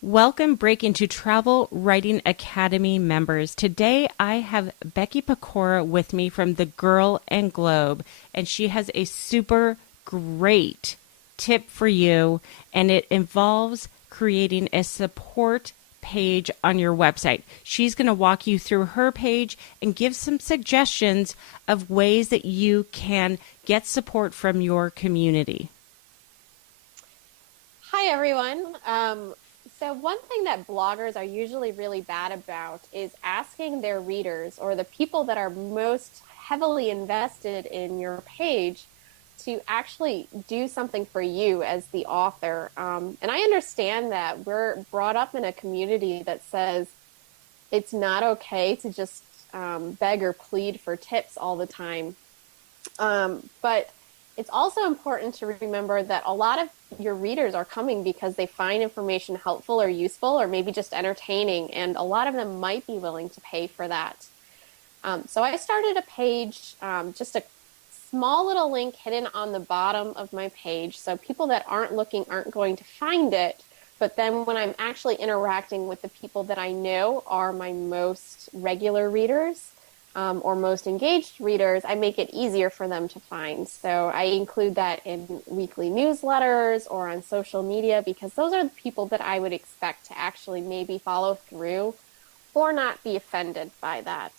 Welcome, Break into Travel Writing Academy members. Today I have Becky Pokora with me from the Girl and Globe, and she has a super great tip for you, and it involves creating a support page on your website. She's going to walk you through her page and give some suggestions of ways that you can get support from your community. Hi, everyone. So one thing that bloggers are usually really bad about is asking their readers or the people that are most heavily invested in your page to actually do something for you as the author. And I understand that we're brought up in a community that says it's not okay to just beg or plead for tips all the time. But it's also important to remember that a lot of your readers are coming because they find information helpful or useful or maybe just entertaining, and a lot of them might be willing to pay for that. So I started a page, just a small little link hidden on the bottom of my page, so people that aren't looking aren't going to find it. But then when I'm actually interacting with the people that I know are my most regular readers, or most engaged readers, I make it easier for them to find. So I include that in weekly newsletters or on social media because those are the people that I would expect to actually maybe follow through or not be offended by that.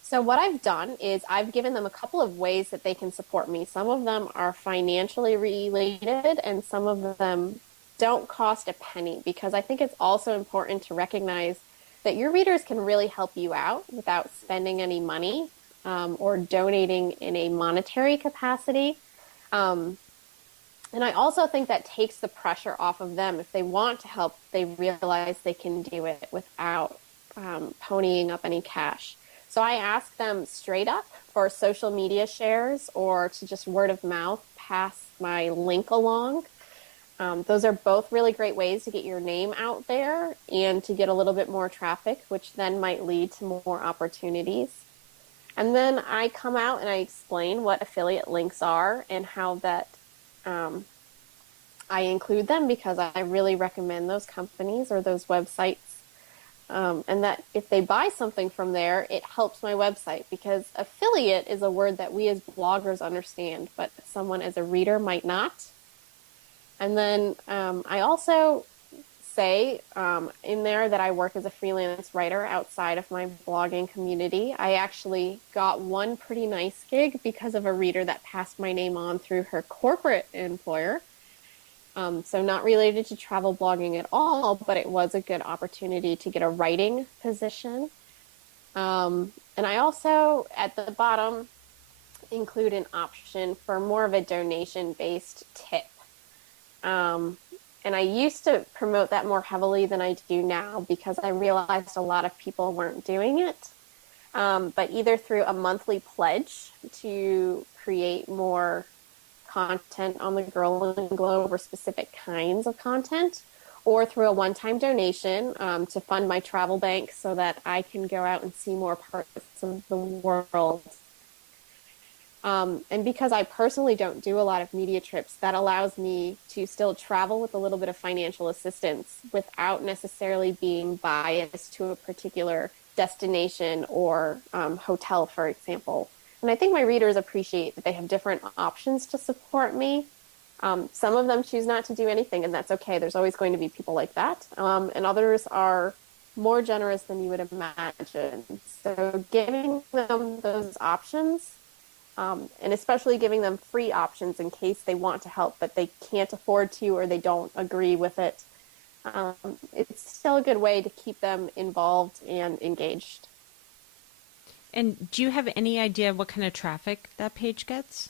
So what I've done is I've given them a couple of ways that they can support me. Some of them are financially related and some of them don't cost a penny, because I think it's also important to recognize that your readers can really help you out without spending any money, or donating in a monetary capacity. And I also think that takes the pressure off of them. If they want to help, they realize they can do it without ponying up any cash. So I ask them straight up for social media shares or to just word of mouth pass my link along. Those are both really great ways to get your name out there and to get a little bit more traffic, which then might lead to more opportunities. And then I come out and I explain what affiliate links are and how that I include them because I really recommend those companies or those websites. And that if they buy something from there, it helps my website, because affiliate is a word that we as bloggers understand, but someone as a reader might not. And then I also say in there that I work as a freelance writer outside of my blogging community. I actually got one pretty nice gig because of a reader that passed my name on through her corporate employer. So not related to travel blogging at all, but it was a good opportunity to get a writing position. And I also, at the bottom, include an option for more of a donation-based tip. And I used to promote that more heavily than I do now because I realized a lot of people weren't doing it. But either through a monthly pledge to create more content on the Girl and Globe or specific kinds of content, or through a one-time donation to fund my travel bank so that I can go out and see more parts of the world. And because I personally don't do a lot of media trips, that allows me to still travel with a little bit of financial assistance without necessarily being biased to a particular destination or hotel, for example. And I think my readers appreciate that they have different options to support me. Some of them choose not to do anything, and that's okay. There's always going to be people like that. And others are more generous than you would imagine. So giving them those options, and especially giving them free options in case they want to help, but they can't afford to or they don't agree with it. It's still a good way to keep them involved and engaged. And do you have any idea what kind of traffic that page gets?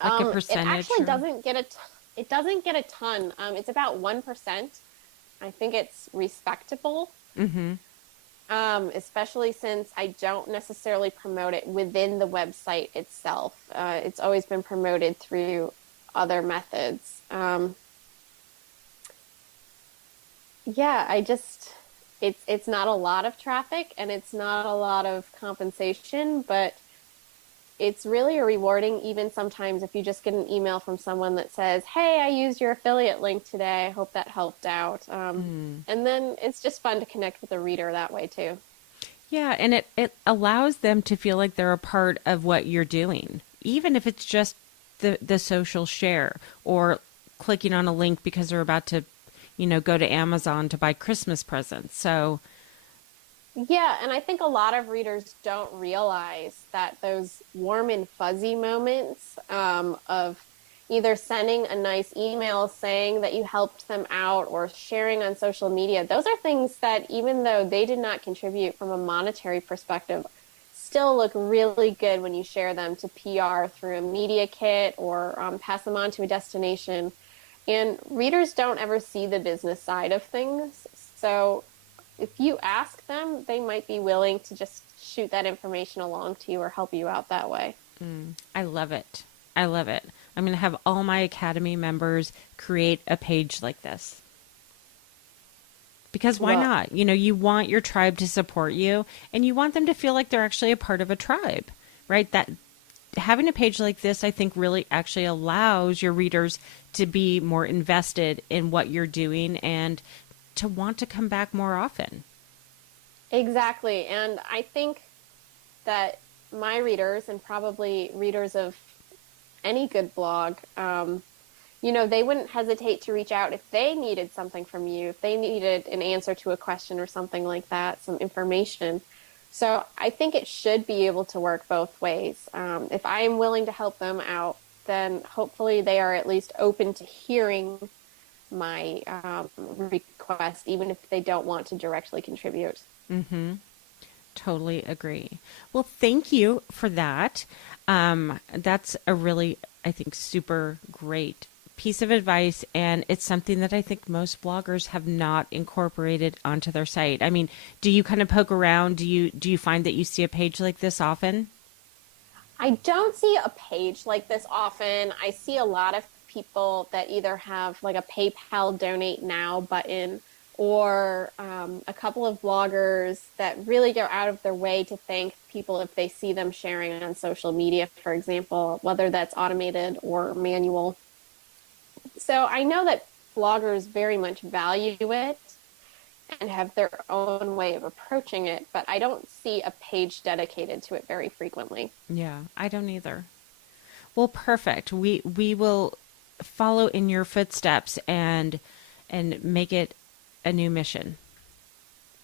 Like a It percentage actually or? it doesn't get a ton. It's about 1%. I think it's respectable. Mm-hmm. Especially since I don't necessarily promote it within the website itself. It's always been promoted through other methods. Yeah, it's not a lot of traffic and it's not a lot of compensation, but it's really rewarding, even sometimes if you just get an email from someone that says, "Hey, I used your affiliate link today. I hope that helped out." And then it's just fun to connect with the reader that way too. Yeah, and it allows them to feel like they're a part of what you're doing, even if it's just the social share or clicking on a link because they're about to, go to Amazon to buy Christmas presents. So, Yeah, and I think a lot of readers don't realize that those warm and fuzzy moments of either sending a nice email saying that you helped them out or sharing on social media, those are things that, even though they did not contribute from a monetary perspective, still look really good when you share them to PR through a media kit or pass them on to a destination. And readers don't ever see the business side of things. So if you ask them, they might be willing to just shoot that information along to you or help you out that way. I love it. I love it. I'm going to have all my Academy members create a page like this. Because why not? You want your tribe to support you, and you want them to feel like they're actually a part of a tribe, right? That having a page like this, I think, really actually allows your readers to be more invested in what you're doing and to want to come back more often. Exactly. And I think that my readers, and probably readers of any good blog, they wouldn't hesitate to reach out if they needed something from you, if they needed an answer to a question or something like that, some information. So I think it should be able to work both ways. If I am willing to help them out, then hopefully they are at least open to hearing my request, even if they don't want to directly contribute. Mm-hmm. Totally agree. Well, thank you for that. That's a really, I think, super great piece of advice, and it's something that I think most bloggers have not incorporated onto their site. I mean, do you kind of poke around? Do you find that you see a page like this often? I don't see a page like this often. I see a lot of people that either have like a PayPal donate now button, or a couple of bloggers that really go out of their way to thank people if they see them sharing on social media, for example, whether that's automated or manual. So I know that bloggers very much value it and have their own way of approaching it, but I don't see a page dedicated to it very frequently. Yeah, I don't either. Well, perfect. We will follow in your footsteps and make it a new mission.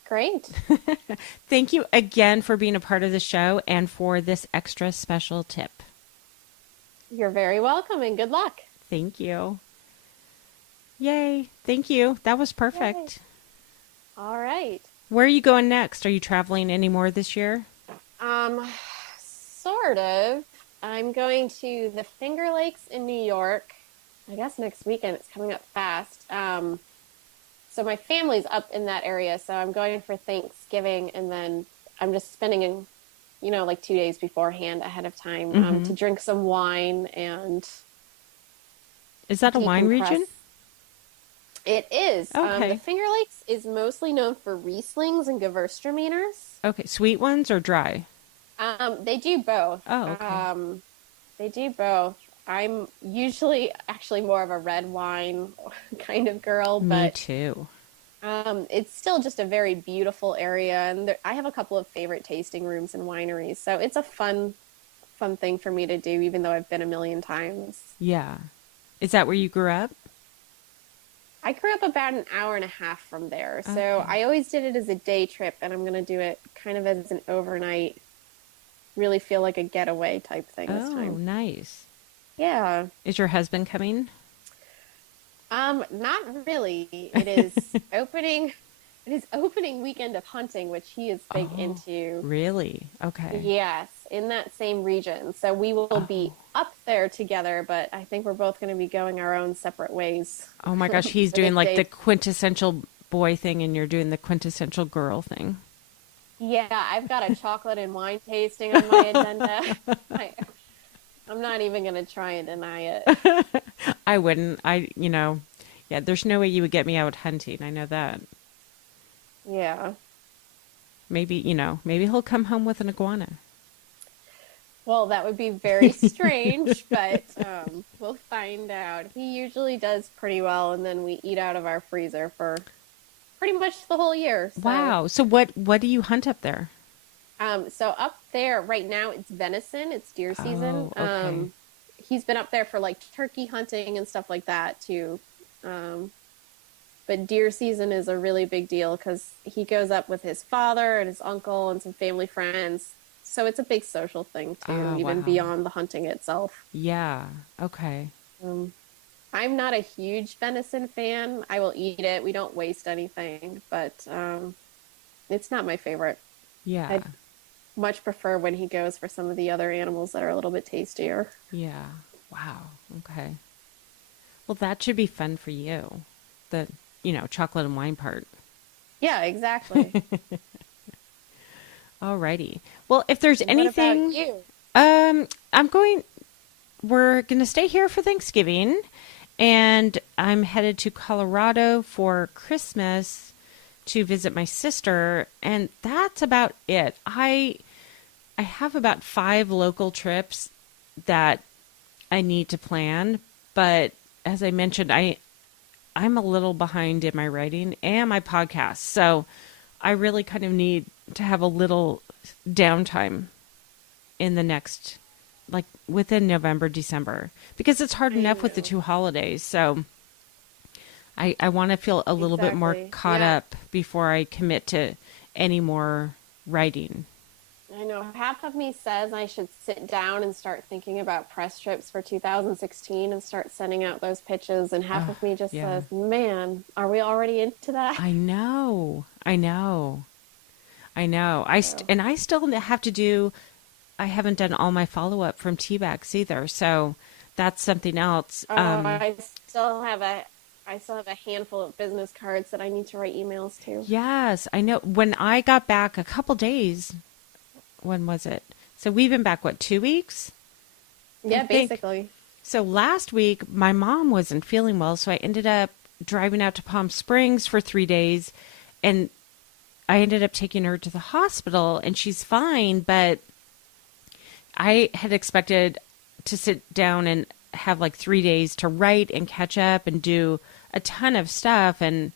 Great. Thank you again for being a part of the show and for this extra special tip. You're very welcome, and good luck. Thank you. Yay. Thank you. That was perfect. Yay. All right. Where are you going next? Are you traveling any more this year? Sort of. I'm going to the Finger Lakes in New York, I guess next weekend. It's coming up fast. So my family's up in that area, so I'm going for Thanksgiving, and then I'm just spending, like 2 days beforehand ahead of time to drink some wine and. Is that a wine region? It is. Okay. The Finger Lakes is mostly known for Rieslings and Gewürztraminers. Okay, sweet ones or dry? They do both. Oh, okay. They do both. I'm usually actually more of a red wine kind of girl, but me too. It's still just a very beautiful area, and I have a couple of favorite tasting rooms and wineries, so it's a fun thing for me to do, even though I've been a million times. Yeah. Is that where you grew up? I grew up about an hour and a half from there, so I always did it as a day trip, and I'm going to do it kind of as an overnight, really feel like a getaway type thing this time. Oh, nice. Yeah. Is your husband coming? Not really. It is opening weekend of hunting, which he is big into. Really? Okay. Yes, in that same region. So we will be up there together, but I think we're both going to be going our own separate ways. Oh my gosh, he's doing like the quintessential boy thing and you're doing the quintessential girl thing. Yeah, I've got a chocolate and wine tasting on my agenda. I'm not even going to try and deny it. I wouldn't. Yeah, there's no way you would get me out hunting. I know that. Yeah. Maybe he'll come home with an iguana. Well, that would be very strange, but we'll find out. He usually does pretty well, and then we eat out of our freezer for pretty much the whole year. Wow. So what do you hunt up there? So up there right now, it's venison. It's deer season. Oh, okay. He's been up there for like turkey hunting and stuff like that too. But deer season is a really big deal because he goes up with his father and his uncle and some family friends. So it's a big social thing too, Oh, even wow. beyond the hunting itself. Yeah. Okay. Um, I'm not a huge venison fan. I will eat it. We don't waste anything, but it's not my favorite. Yeah. I'd much prefer when he goes for some of the other animals that are a little bit tastier. Yeah. Wow. Okay. Well, that should be fun for you. The, chocolate and wine part. Yeah, exactly. Alrighty. Well, if there's What about anything, you? um, I'm going, we're going to stay here for Thanksgiving, and I'm headed to Colorado for Christmas to visit my sister, and that's about it. I have about 5 local trips that I need to plan, but as I mentioned, I'm a little behind in my writing and my podcast. So I really kind of need to have a little downtime in the next, like within November, December, because it's hard I enough with the know. 2 holidays. So I want to feel a little bit more Exactly. caught Yeah, up before I commit to any more writing. I know. Half of me says I should sit down and start thinking about press trips for 2016 and start sending out those pitches. And half Oh, of me just yeah. says, man, are we already into that? I know. I know. I know. So, And I still have to do. I haven't done all my follow up from T-Bags either, so that's something else. oh, I still have a handful of business cards that I need to write emails to. Yes, I know. When I got back a couple days, when was it? So we've been back what, 2 weeks? I Yeah, think. basically. So last week my mom wasn't feeling well, so I ended up driving out to Palm Springs for 3 days, and I ended up taking her to the hospital, and she's fine, but I had expected to sit down and have like 3 days to write and catch up and do a ton of stuff. And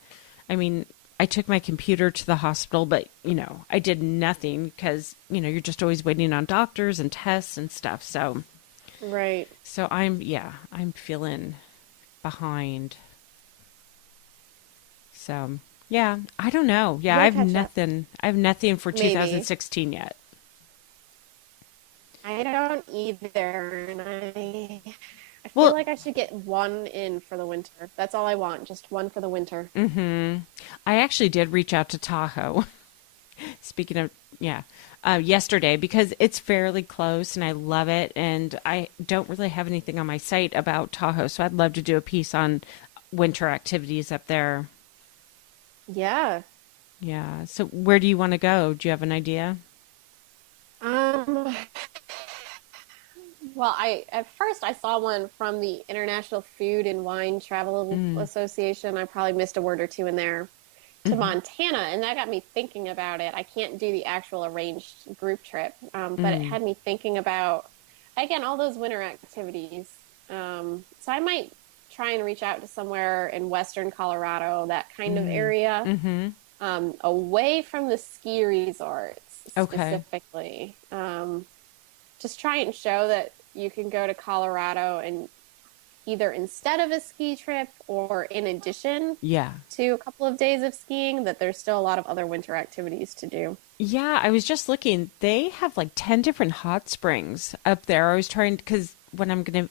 I mean, I took my computer to the hospital, but I did nothing because, you're just always waiting on doctors and tests and stuff. Right. So I'm feeling behind. So, yeah, I don't know. Yeah, I You'll have catch up. nothing. I have nothing for Maybe. 2016 yet. I don't either, and I feel Well, like I should get one in for the winter. That's all I want, just one for the winter. I actually did reach out to Tahoe. Speaking of, yeah, yesterday because it's fairly close and I love it. And I don't really have anything on my site about Tahoe. So I'd love to do a piece on winter activities up there. Yeah. Yeah. So where do you want to go? Do you have an idea? Um, well, I at first I saw one from the International Food and Wine Travel Mm, Association. I probably missed a word or two in there to hmm Montana, and that got me thinking about it. I can't do the actual arranged group trip, but it mm, had me thinking about again all those winter activities. So I might try and reach out to somewhere in Western Colorado, that kind of mm, area, mm-hmm. away from the ski resorts Okay. specifically. Just try and show that you can go to Colorado and either instead of a ski trip or in addition Yeah. to a couple of days of skiing, that there's still a lot of other winter activities to do. Yeah. I was just looking. They have like 10 different hot springs up there. I was trying because when I'm going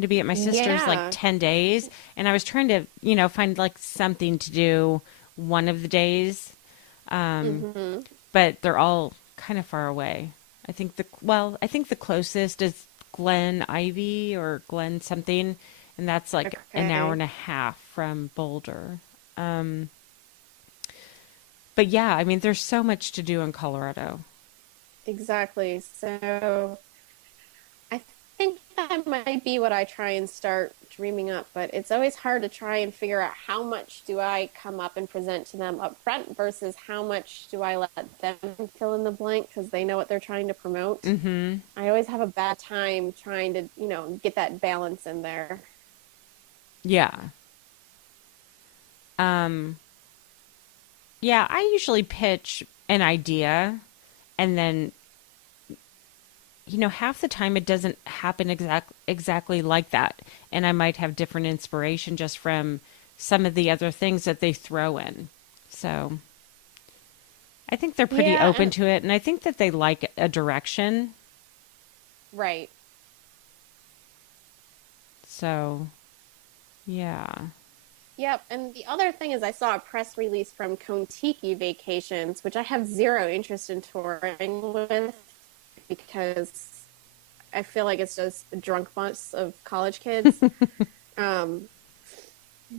to be at my sister's like Yeah. 10 days, and I was trying to, find like something to do one of the days. Um, Hmm. but they're all kind of far away. I think the closest is Glen Ivy or Glen something, and that's like an hour Okay. and a half from Boulder. Um, but yeah, I mean, there's so much to do in Colorado. Exactly. So I think that might be what I try and start dreaming up, but it's always hard to try and figure out how much do I come up and present to them up front versus how much do I let them fill in the blank because they know what they're trying to promote. Mm-hmm. I always have a bad time trying to, get that balance in there. Yeah. Um, yeah, I usually pitch an idea and then, half the time it doesn't happen exactly like that. And I might have different inspiration just from some of the other things that they throw in. So I think they're pretty Yeah, open to it. And I think that they like a direction. right. So, yeah. Yep. And the other thing is I saw a press release from Kontiki Vacations, which I have zero interest in touring with because I feel like it's just a drunk bus of college kids. um,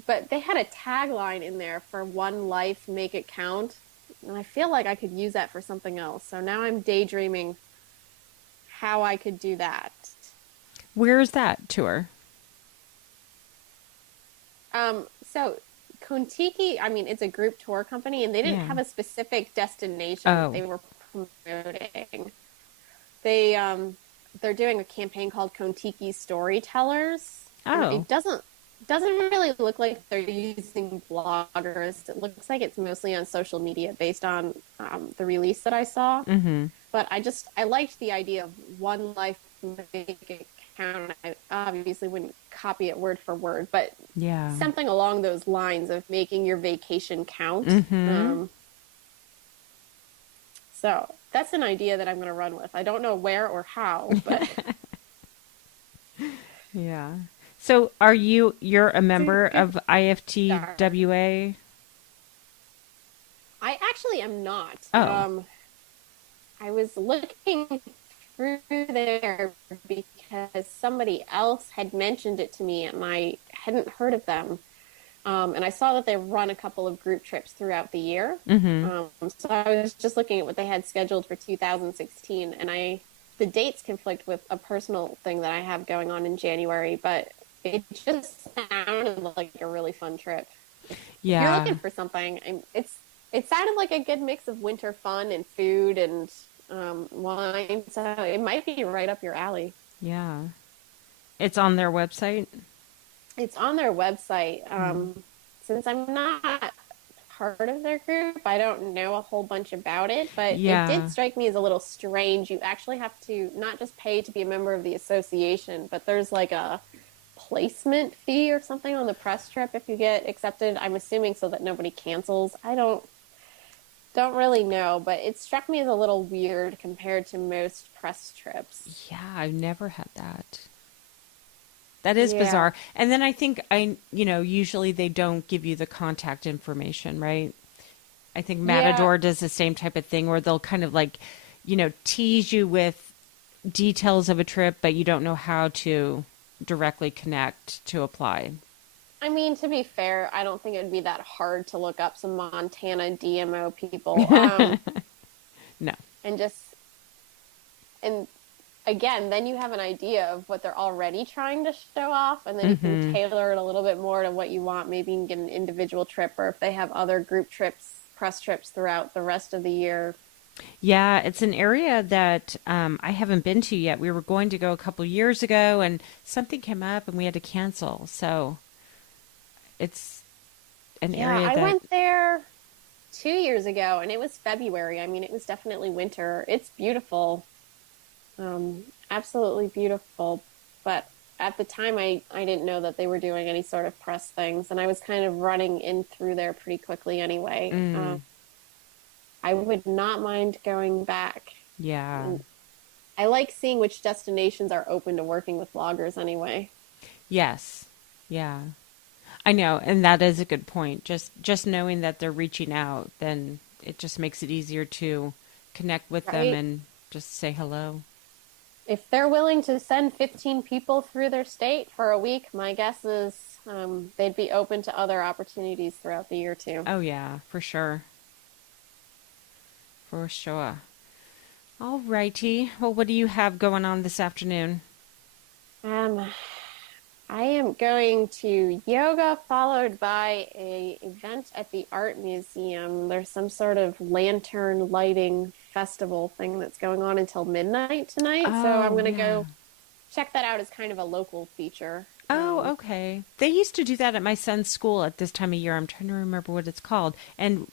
but they had a tagline in there for "One Life, Make It Count." And I feel like I could use that for something else. So now I'm daydreaming how I could do that. Where's that tour? So Kontiki, I mean, it's a group tour company, and they didn't have a specific destination that they were promoting. They're doing a campaign called Kontiki Storytellers. Oh. It doesn't really look like they're using bloggers. It looks like it's mostly on social media based on the release that I saw. Mm-hmm. But I liked the idea of one life make it count. I obviously wouldn't copy it word for word, but something along those lines of making your vacation count. Mm-hmm. So that's an idea that I'm going to run with. I don't know where or how, but yeah. So you're a member of IFTWA? I actually am not. Oh. I was looking through there because somebody else had mentioned it to me and I hadn't heard of them. And I saw that they run a couple of group trips throughout the year. Mm-hmm. So I was just looking at what they had scheduled for 2016, and the dates conflict with a personal thing that I have going on in January, but it just sounded like a really fun trip. Yeah. If you're looking for something, it sounded like a good mix of winter fun and food and wine, so it might be right up your alley. Yeah. It's on their website? It's on their website. Since I'm not part of their group, I don't know a whole bunch about it, but it did strike me as a little strange. You actually have to not just pay to be a member of the association, but there's like a placement fee or something on the press trip if you get accepted. I'm assuming so that nobody cancels. I don't really know, but it struck me as a little weird compared to most press trips. Yeah, I've never had that. That is bizarre. And then I think usually they don't give you the contact information, right? I think Matador does the same type of thing where they'll kind of like, tease you with details of a trip, but you don't know how to directly connect to apply. I mean, to be fair, I don't think it would be that hard to look up some Montana DMO people. No. And again, then you have an idea of what they're already trying to show off, and then you can tailor it a little bit more to what you want. Maybe you can get an individual trip, or if they have other group trips, press trips throughout the rest of the year. Yeah, it's an area that I haven't been to yet. We were going to go a couple years ago, and something came up, and we had to cancel. So it's an area that... I went there 2 years ago, and it was February. I mean, it was definitely winter. It's beautiful. Absolutely beautiful. But at the time, I didn't know that they were doing any sort of press things, and I was kind of running in through there pretty quickly anyway. I would not mind going back. Yeah. And I like seeing which destinations are open to working with bloggers anyway. Yes. Yeah. I know, and that is a good point. Just knowing that they're reaching out, then it just makes it easier to connect with them and just say hello. If they're willing to send 15 people through their state for a week, my guess is they'd be open to other opportunities throughout the year too. Oh yeah, for sure. For sure. All righty. Well, what do you have going on this afternoon? Um, I am going to yoga followed by a event at the art museum. There's some sort of lantern lighting festival thing that's going on until midnight tonight. So I'm Oh, going to yeah. go check that out as kind of a local feature. Oh, okay. They used to do that at my son's school at this time of year. I'm trying to remember what it's called. And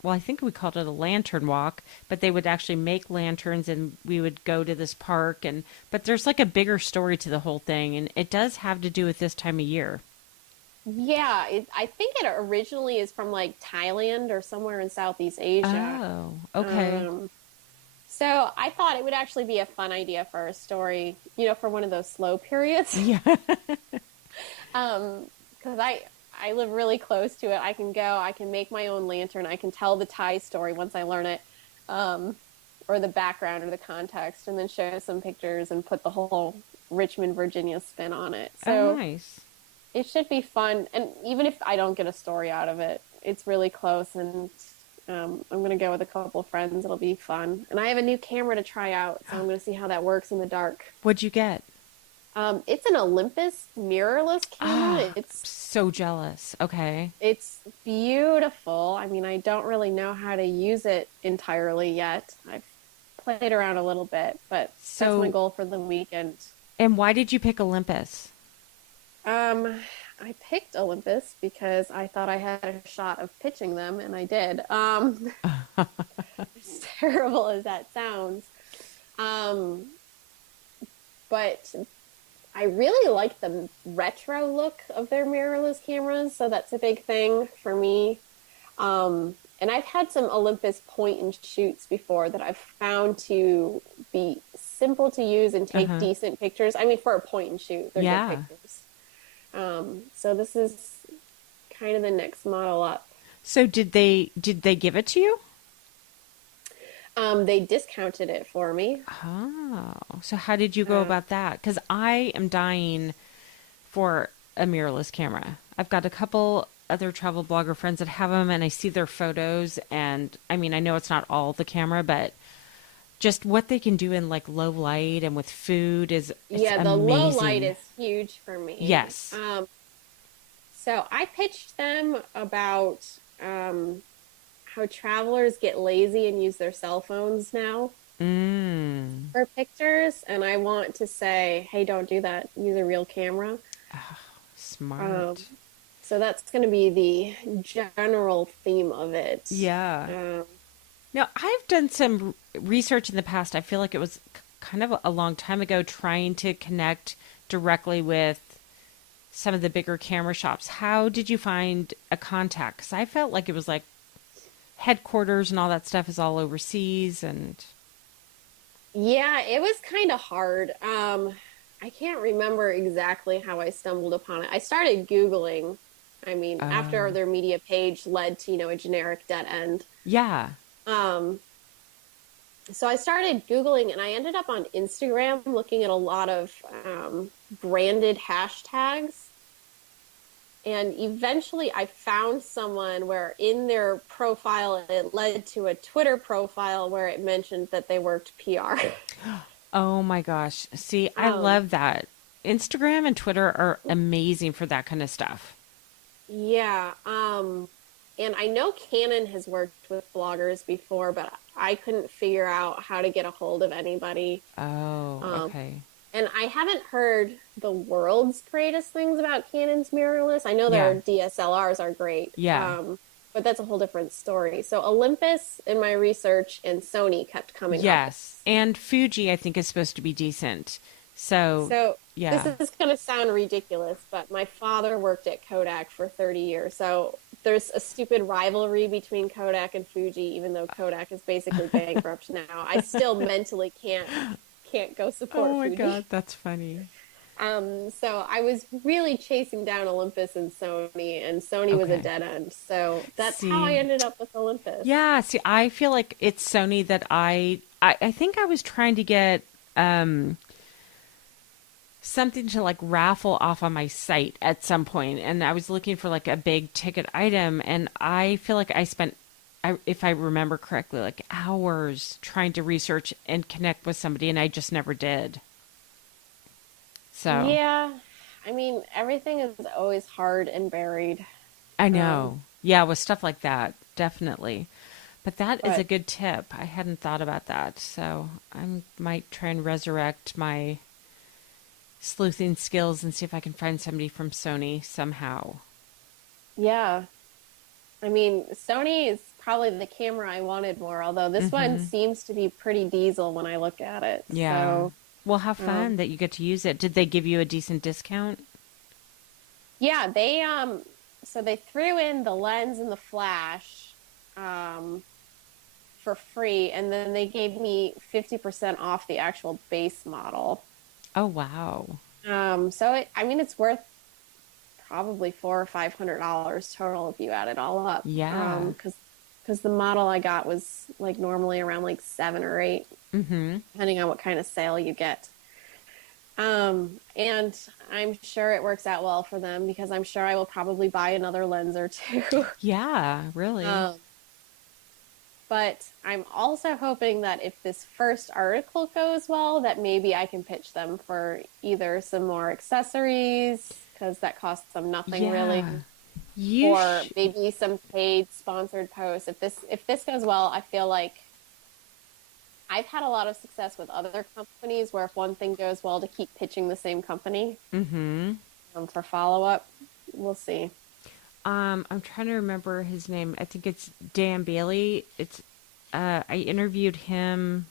well, I think we called it a lantern walk, but they would actually make lanterns and we would go to this park but there's like a bigger story to the whole thing and it does have to do with this time of year. Yeah, I think it originally is from like Thailand or somewhere in Southeast Asia. Oh, okay. Um, so I thought it would actually be a fun idea for a story, for one of those slow periods. Yeah. Because I live really close to it. I can go, I can make my own lantern, I can tell the Thai story once I learn it, or the background or the context, and then show some pictures and put the whole Richmond, Virginia spin on it. Oh, So nice. it should be fun. And even if I don't get a story out of it, it's really close. And I'm going to go with a couple of friends. It'll be fun. And I have a new camera to try out, so I'm going to see how that works in the dark. What'd you get? It's an Olympus mirrorless camera. Ah, so jealous. Okay. It's beautiful. I mean, I don't really know how to use it entirely yet. I've played around a little bit, but that's my goal for the weekend. And why did you pick Olympus? I picked Olympus because I thought I had a shot of pitching them, and I did. As terrible as that sounds. But I really like the retro look of their mirrorless cameras, so that's a big thing for me. And I've had some Olympus point and shoots before that I've found to be simple to use and take decent pictures. I mean, for a point and shoot, they're good pictures. So this is kind of the next model up. So did they give it to you? They discounted it for me. Oh, so how did you go about that? Because I am dying for a mirrorless camera. I've got a couple other travel blogger friends that have them, and I see their photos. And I mean, I know it's not all the camera, but just what they can do in like low light and with food is the amazing. Low light is huge for me. Yes. So I pitched them about how travelers get lazy and use their cell phones now for pictures, and I want to say, hey, don't do that. Use a real camera. Oh, smart. So that's going to be the general theme of it. Yeah. Now, I've done some research in the past. I feel like it was kind of a long time ago trying to connect directly with some of the bigger camera shops. How did you find a contact? Because I felt like it was like headquarters and all that stuff is all overseas. And yeah, it was kind of hard. I can't remember exactly how I stumbled upon it. I started Googling. I mean, after their media page led to, a generic dead end. Yeah. So I started Googling, and I ended up on Instagram looking at a lot of branded hashtags. And eventually I found someone where in their profile, it led to a Twitter profile where it mentioned that they worked PR. Oh my gosh. See, I love that. Instagram and Twitter are amazing for that kind of stuff. Yeah. And I know Canon has worked with bloggers before, but I couldn't figure out how to get a hold of anybody. Oh, okay. And I haven't heard the world's greatest things about Canon's mirrorless. I know their DSLRs are great. Yeah. But that's a whole different story. So Olympus, in my research, and Sony kept coming up. Yes. And Fuji, I think, is supposed to be decent. So yeah. This is going to sound ridiculous, but my father worked at Kodak for 30 years. So there's a stupid rivalry between Kodak and Fuji, even though Kodak is basically bankrupt now. I still mentally can't go support Fuji. Oh my God, that's funny. So I was really chasing down Olympus and Sony was a dead end. So that's how I ended up with Olympus. Yeah, see, I feel like it's Sony that I think I was trying to get something to like raffle off on my site at some point, and I was looking for like a big ticket item, and I feel like I spent, if I remember correctly, like hours trying to research and connect with somebody, and I just never did. So Yeah. I mean, everything is always hard and buried. I Um, know. Yeah, with stuff like that, definitely. But that is a but good tip. I hadn't thought about that. So I might try and resurrect my sleuthing skills and see if I can find somebody from Sony somehow. yeah, I mean, Sony is probably the camera I wanted more, although this one Mm-hmm. seems to be pretty diesel when I look at it. Yeah. So, Well, how um, fun that you get to use it. Did they give you a decent discount? yeah, so they threw in the lens and the flash um for free, and then they gave me 50% off the actual base model. Oh, wow. I mean, it's worth probably $400 or $500 total if you add it all up. Yeah. Because the model I got was like normally around like 7 or 8, Mm-hmm. depending on what kind of sale you get. And I'm sure it works out well for them because I'm sure I will probably buy another lens or two. Yeah, really. um, but I'm also hoping that if this first article goes well, that maybe I can pitch them for either some more accessories because that costs them nothing really, Yeah. You or sh maybe some paid sponsored posts. If this goes well, I feel like I've had a lot of success with other companies where if one thing goes well, to keep pitching the same company Mm-hmm. for follow up. We'll see. I'm trying to remember his name. I think it's Dan Bailey. It's I interviewed him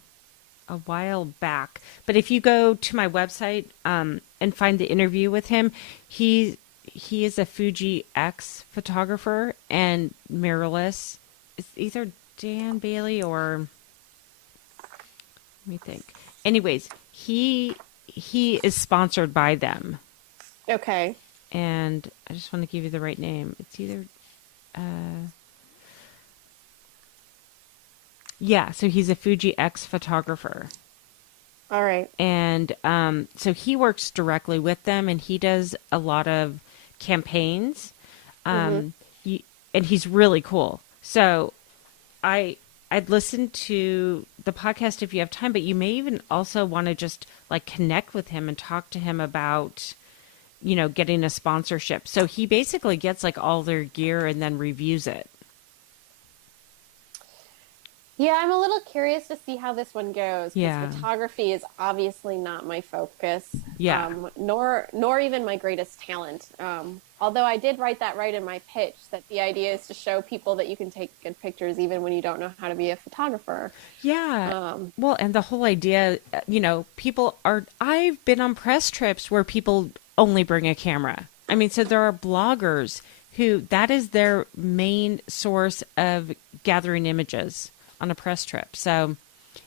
a while back. But if you go to my website and find the interview with him, he is a Fuji X photographer and mirrorless. It's either Dan Bailey or let me think. Anyways, he is sponsored by them, Okay. and I just want to give you the right name. It's either yeah, so he's a Fuji X photographer. All right. And so he works directly with them and he does a lot of campaigns. Mm-hmm. Um, he, and he's really cool. So I I'd listen to the podcast if you have time, but you may even also want to just like connect with him and talk to him about, getting a sponsorship. So he basically gets like all their gear and then reviews it. Yeah, I'm a little curious to see how this one goes because Yeah. photography is obviously not my focus, Yeah. nor even my greatest talent. Although I did write that right in my pitch that the idea is to show people that you can take good pictures even when you don't know how to be a photographer. Yeah. Um, Well, and the whole idea, I've been on press trips where people only bring a camera. I mean, so there are bloggers who that is their main source of gathering images on a press trip. So,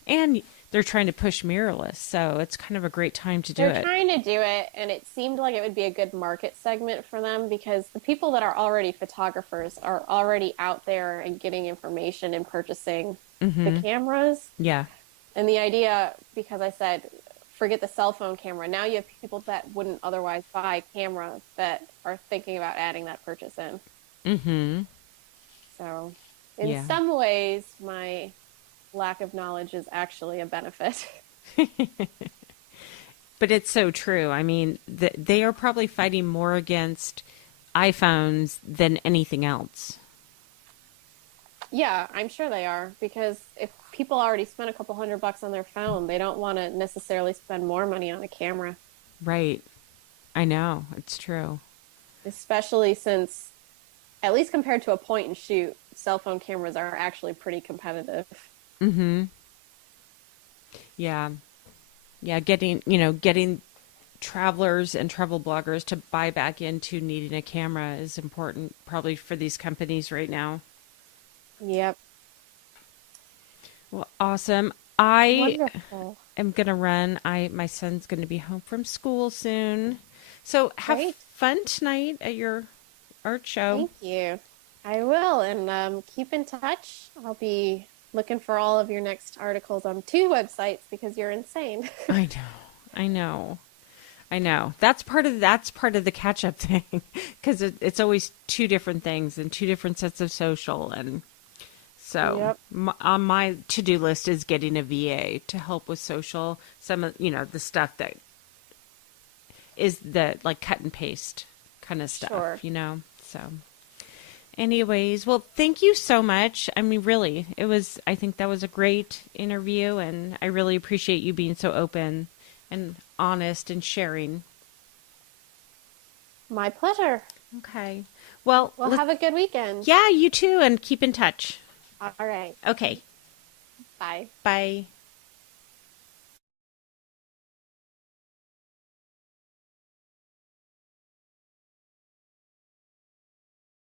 and they're trying to push mirrorless. So it's kind of a great time to do they're it. trying to do it, and it seemed like it would be a good market segment for them because the people that are already photographers are already out there and getting information and purchasing the Mm-hmm. cameras. Yeah. And the idea, because I said, forget the cell phone camera, now you have people that wouldn't otherwise buy cameras that are thinking about adding that purchase in. Mm-hmm. So, in Yeah. some ways, my lack of knowledge is actually a benefit. But it's so true. I mean, they are probably fighting more against iPhones than anything else. Yeah, I'm sure they are because if people already spent a couple $100 on their phone, they don't want to necessarily spend more money on a camera, Right. I know. It's true. especially since, at least compared to a point and shoot, cell phone cameras are actually pretty competitive. Mm-hmm. Yeah. Yeah. Getting travelers and travel bloggers to buy back into needing a camera is important probably for these companies right now. Yep. Well, awesome. I Wonderful. am gonna run. My son's gonna be home from school soon. So have Great. fun tonight at your art show. Thank you. I will. And keep in touch. I'll be looking for all of your next articles on 2 websites because you're insane. I know. I know. I know. That's part of the catch up thing because it's always two different things and two different sets of social and so Yep. on my to-do list is getting a VA to help with social some of the stuff that is the like cut and paste kind of stuff, Sure. you know? So anyways, well, thank you so much. I mean, really, I think that was a great interview, and I really appreciate you being so open and honest and sharing. My pleasure. Okay. Well, Well, have a good weekend. yeah, you too, and keep in touch. All right. Okay. Bye. Bye.